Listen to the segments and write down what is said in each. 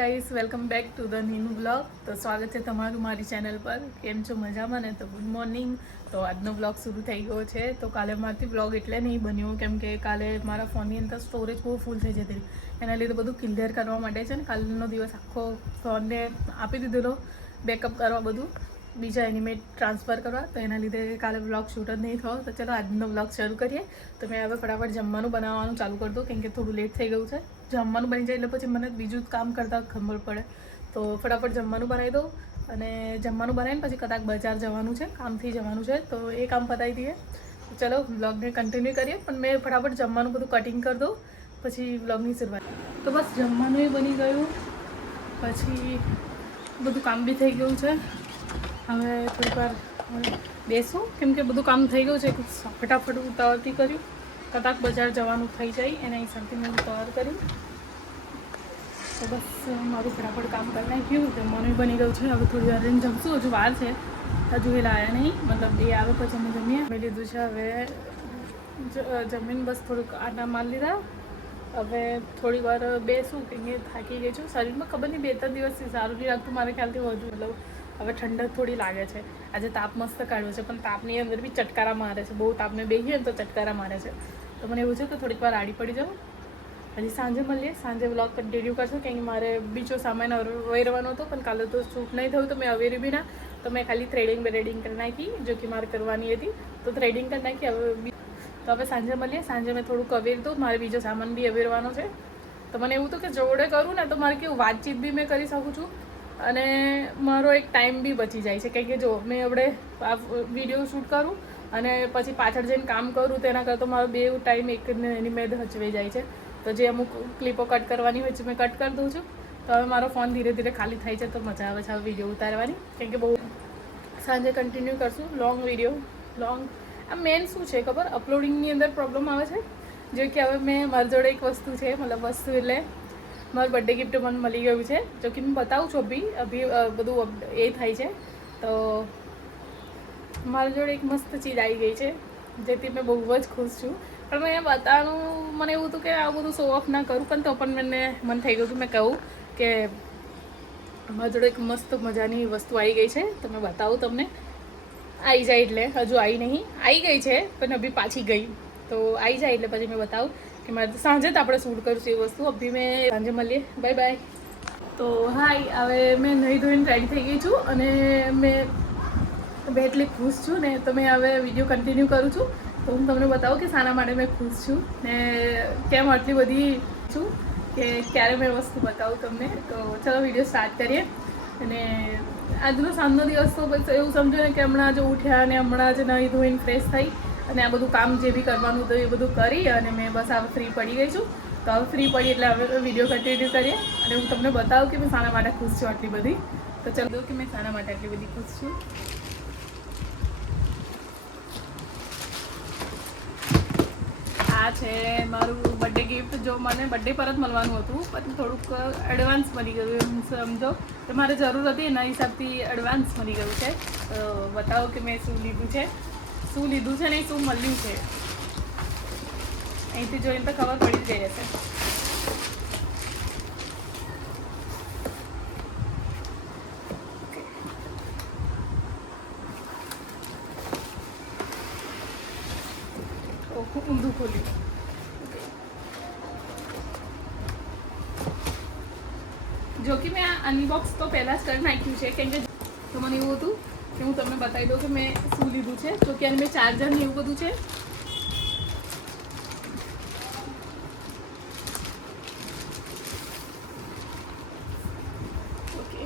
Guys, welcome back to the Ninu blog. તો સ્વાગત છે તમારું મારી ચેનલ પર. કેમ છો? મજામાં ને? તો ગુડ મોર્નિંગ. તો આજનો બ્લોગ શરૂ થઈ ગયો છે. તો કાલે મારાથી બ્લોગ એટલે નહીં બન્યો કેમ કે કાલે મારા ફોનની અંદર સ્ટોરેજ બહુ ફૂલ થઈ જતી હતી. એના લીધે બધું ક્લિયર કરવા માટે છે ને કાલનો દિવસ આખો ફોનને આપી દીધેલો બેકઅપ કરવા બધું બીજા એનિમેટ ટ્રાન્સફર કરવા. તો એના લીધે કાલે બ્લોગ શૂટ જ નહીં થયો. તો ચલો આજનો બ્લોગ શરૂ કરીએ. તો મેં હવે ફટાફટ જમવાનું બનાવવાનું ચાલુ કરી દઉં કેમ કે થોડું લેટ થઈ ગયું છે. જમવાનું બની જાય એટલે પછી મને બીજું કામ કરતાં ખબર પડે. તો ફટાફટ જમવાનું બનાવી દઉં અને જમવાનું બનાવીને પછી કદાચ બજાર જવાનું છે, કામથી જવાનું છે. તો એ કામ પતાવી દઈએ. ચલો બ્લોગને કન્ટિન્યુ કરીએ. પણ મેં ફટાફટ જમવાનું બધું કટિંગ કરી દઉં પછી બ્લોગની શરૂઆત. તો બસ જમવાનું બની ગયું, પછી બધું કામ બી થઈ ગયું છે. હવે થોડીક વાર બેસું કેમ કે બધું કામ થઈ ગયું છે. ફટાફટ ઉતાવળથી કર્યું, કદાચ બજાર જવાનું થઈ જાય એના હિસાબથી મેં ઉતાવળ કરી. તો બસ મારું ફટાફટ કામ કરી નાખ્યું. જમવાનું બની ગયું છે. હવે થોડી વાર જમશું. હજુ વાર છે, હજુ એ લાયા નહીં, મતલબ એ આવે પછી અમે જમીએ. મેં લીધું છે. હવે જમીન બસ થોડુંક આટા માર લીધા. હવે થોડી વાર બેસું કેમ કે થાકી ગઈ છું. શરીરમાં ખબર નહીં 2-3 દિવસથી સારું નહીં લાગતું મારા ખ્યાલથી વધુ. મતલબ હવે ઠંડક થોડી લાગે છે. આજે તાપ મસ્ત કાઢ્યો છે પણ તાપની અંદર બી ચટકારા મારે છે. બહુ તાપને બેસીએ ને તો ચટકારા મારે છે. તો મને એવું છે કે થોડીક વાર આડી પડી જાઉં. હજી સાંજે મળીએ. સાંજે વ્લોગ કન્ટિન્યુ કરશું કેમ કે મારે બીજો સામાન અવેરવાનો હતો પણ કાલે તો શૂટ નહીં થયું તો મેં અવેરી બી ના. તો મેં ખાલી થ્રેડિંગ કરી નાખી જો કે મારે કરવાની હતી. તો થ્રેડિંગ કરી નાખી. હવે સાંજે મળીએ. સાંજે મેં થોડુંક અવેરી દઉં. મારે બીજો સામાન બી અવેરવાનો છે. તો મને એવું હતું કે જોડે કરું ને તો મારે કેવું વાતચીત બી મેં કરી શકું છું અને મારો એક ટાઈમ બી બચી જાય છે. કારણ કે જો મેં આપણે આ વિડીયો શૂટ કરું અને પછી પાછળ જઈને કામ કરું તેના કરતાં મારો બે ટાઈમ એક એની મેદ હચવાઈ જાય છે. તો જે અમુક ક્લિપો કટ કરવાની હોય છે મેં કટ કરી દઉં છું. તો હવે મારો ફોન ધીરે ધીરે ખાલી થાય છે તો મજા આવે છે હવે વિડીયો ઉતારવાની. કેમ કે બહુ સાંજે કન્ટિન્યુ કરશું લોંગ વિડીયો. આ મેન શું છે ખબર, અપલોડિંગની અંદર પ્રોબ્લેમ આવે છે. જો કે હવે મેં મારી જોડે એક વસ્તુ છે, મતલબ વસ્તુ એટલે મારું બર્થડે ગિફ્ટ મને મળી ગયું છે. જો કે હું બતાવું છું અભી બધું એ થાય છે. તો મારી જોડે એક મસ્ત ચીજ આવી ગઈ છે જેથી મેં બહુ જ ખુશ છું. પણ મેં બતાવવાનું મને એવું હતું કે આ બધું શો ઓફ ના કરું પણ તો પણ મન થઈ ગયું હતું મેં કહું કે મારી જોડે એક મસ્ત મજાની વસ્તુ આવી ગઈ છે. તો મેં બતાવું તમને. આવી જાય એટલે હજુ આવી નહીં, આવી ગઈ છે પણ અભી પાછી ગઈ. તો આવી જાય એટલે પછી મેં બતાવું કે મારે સાંજે જ આપણે શૂટ કરીશું એ વસ્તુ. અભી મેં સાંજે મળીએ. Bye bye. તો હાય, હવે મેં નહીં ધોઈને રેડી થઈ ગઈ છું અને મેં એટલી ખુશ છું ને તો મેં હવે વિડીયો કન્ટિન્યુ કરું છું. તો હું તમને બતાવું કે શાના માટે મેં ખુશ છું ને કેમ આટલી બધી છું કે ક્યારે મેં વસ્તુ બતાવું તમને. તો ચલો વિડીયો સ્ટાર્ટ કરીએ. અને આજનો સાંજનો દિવસ તો બસ એવું સમજો ને કે હમણાં જ ઉઠ્યા અને હમણાં જ નહીં ધોઈને ફ્રેશ થઈ અને આ બધું કામ જે બી કરવાનું હતું એ બધું કરી અને મેં બસ હવે ફ્રી પડી ગઈ છું. તો હવે ફ્રી પડી એટલે હવે વિડીયો કન્ટિન્યુ કરીએ અને હું તમને બતાવું કે મેં શાના માટે ખુશ છું આટલી બધી. તો ચલો કે મેં શાના માટે આટલી બધી ખુશ છું. આ છે મારું બર્થડે ગિફ્ટ. જો મને બર્થડે પર જ મળવાનું હતું પણ થોડુંક એડવાન્સ મળી ગયું એમ સમજો. તો મારે જરૂર હતી એના હિસાબથી એડવાન્સ મળી ગયું છે. તો બતાવો કે મેં શું લીધું છે ને શું મળ્યું છે. અહીંથી જોઈને તો ખબર પડી જ ગઈ હશે. ઊંધું ખોલ્યું. જો કે મેં આ અનબોક્સ તો પહેલાં જ કરી નાખ્યું છે કેમ કે તો મને એવું હતું કે હું તમને બતાવી દઉં કે મેં શું લીધું છે. તો કે મેં ચાર્જર ને એવું બધું છે. ઓકે,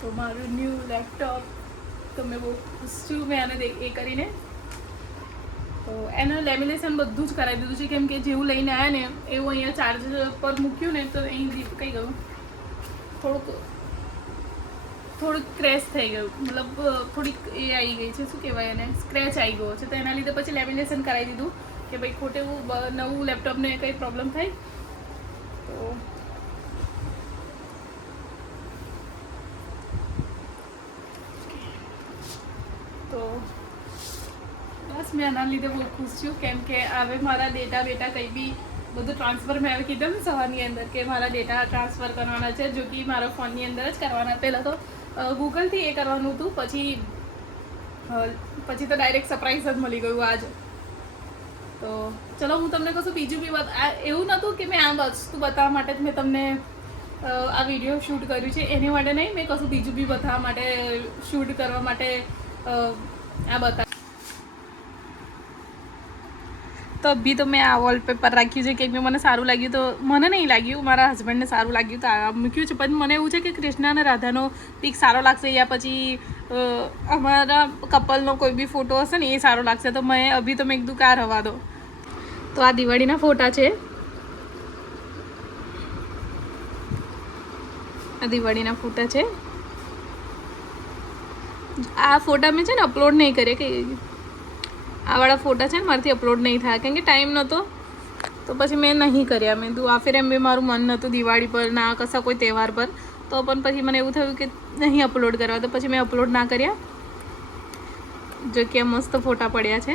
તો મારું ન્યૂ લેપટોપ. તો મેં બહુ ખુશ છું મેં આને એ કરીને. તો એનું લેમિનેશન બધું જ કરાવી દીધું છે કેમ કે જેવું લઈને આવ્યા ને એવું અહીંયા ચાર્જર પર મૂક્યું ને તો અહીં કંઈ ગયું થોડુંક ક્રેશ થઈ ગયું. મતલબ થોડીક એ આવી ગઈ છે, શું કહેવાય એને, સ્ક્રેચ આવી ગયો છે. તો એના લીધે પછી લેમિનેશન કરાવી દીધું કે ભાઈ ખોટે નવું લેપટોપને કંઈ પ્રોબ્લેમ થાય. તો બસ મેં આના લીધે બહુ ખુશ છું કેમ કે હવે મારા ડેટા કંઈ બી બધું ટ્રાન્સફર મેં કીધું ને સવારની અંદર કે મારા ડેટા ટ્રાન્સફર કરવાના છે, જો કે મારા ફોનની અંદર જ કરવાના. પહેલાં તો ગૂગલથી એ કરવાનું હતું, પછી તો ડાયરેક્ટ સરપ્રાઈઝ જ મળી ગયું આજ. તો ચલો હું તમને કશું બીજું બી એવું નહોતું કે મેં આ વસ્તુ બતાવવા માટે જ મેં તમને આ વિડીયો શૂટ કર્યું છે, એની માટે નહીં, મેં કશું બીજું બી બતાવવા માટે શૂટ કરવા માટે આ બતાવ્યું. તો અભી તો મેં આ વોલપેપર રાખ્યું છે કેમ કે મને સારું લાગ્યું, તો મને નહીં લાગ્યું, મારા હસબન્ડને સારું લાગ્યું તો આ મૂક્યું છે. પણ મને એવું છે કે કૃષ્ણ અને રાધાનો પિક સારો લાગશે, યા પછી અમારા કપલનો કોઈ બી ફોટો હશે ને એ સારો લાગશે. તો મેં અભી તો મેં કીધું કાર રવા દો. તો આ દિવાળીના ફોટા છે, આ દિવાળીના ફોટા છે. આ ફોટા મેં છે ને અપલોડ નહીં કરીએ, કે આ વાળા ફોટા છે ને મારાથી અપલોડ નહીં થાય કેમ કે ટાઈમ નહોતો, તો પછી મેં નહીં કર્યા. મેં કીધું આ ફેર એમ બી મારું મન નહોતું દિવાળી પર ના કશા કોઈ તહેવાર પર, તો પણ પછી મને એવું થયું કે નહીં અપલોડ કરવા, તો પછી મેં અપલોડ ના કર્યા. જો કે મસ્ત ફોટા પડ્યા છે,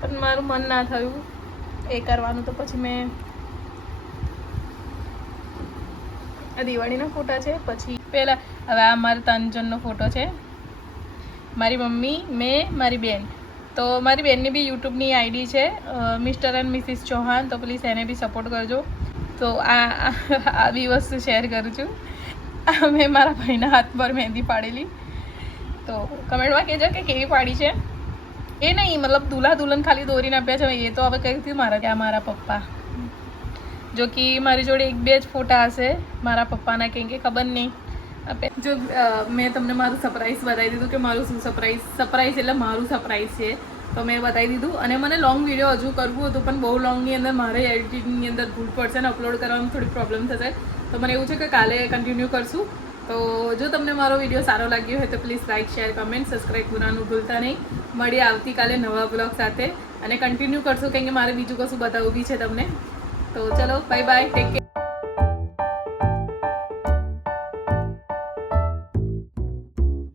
પણ મારું મન ના થયું એ કરવાનું, તો પછી મેં આ દિવાળીના ફોટા છે. પછી પહેલાં હવે આ મારા 3 જણનો ફોટો છે, મારી મમ્મી, મેં, મારી બેન. તો મારી બેનની બી યુટ્યુબની આઈડી છે મિસ્ટર એન્ડ મિસિસ ચૌહાણ, તો પ્લીઝ એને બી સપોર્ટ કરજો. તો આ બી વસ્તુ શેર કરું છું. મેં મારા ભાઈના હાથ પર મહેંદી પાડેલી, તો કમેન્ટમાં કહેજો કે કેવી પાડી છે. એ નહીં મતલબ દુલ્હા દુલ્હન ખાલી દોરીને આપ્યા છે, એ તો હવે કહી હતી મારા કે આ મારા પપ્પા. જો કે મારી જોડે 1-2 જ ફોટા હશે મારા પપ્પાના, કેમ કે ખબર નહીં. જો મેં તમને મારું સરપ્રાઈઝ બતાવી દીધું કે મારું શું સરપ્રાઈઝ એટલે મારું સરપ્રાઈઝ છે, તો મેં બતાવી દીધું. અને મને લોંગ વિડીયો હજુ કરવું હતું, પણ બહુ લોંગની અંદર મારે એડિટિંગની અંદર ભૂલ પડશે ને અપલોડ કરવામાં થોડી પ્રોબ્લેમ થશે. તો મને એવું છે કે કાલે કન્ટિન્યુ કરશું. તો જો તમને મારો વિડીયો સારો લાગ્યો હોય તો please like, share, comment, subscribe કરવાનું ભૂલતા નહીં. મળીએ આવતીકાલે નવા બ્લોગ સાથે, અને કન્ટિન્યુ કરશું કેમ કે મારે બીજું કશું બતાવવું બી છે તમને. તો ચલો બાય બાય, ટેક કેર.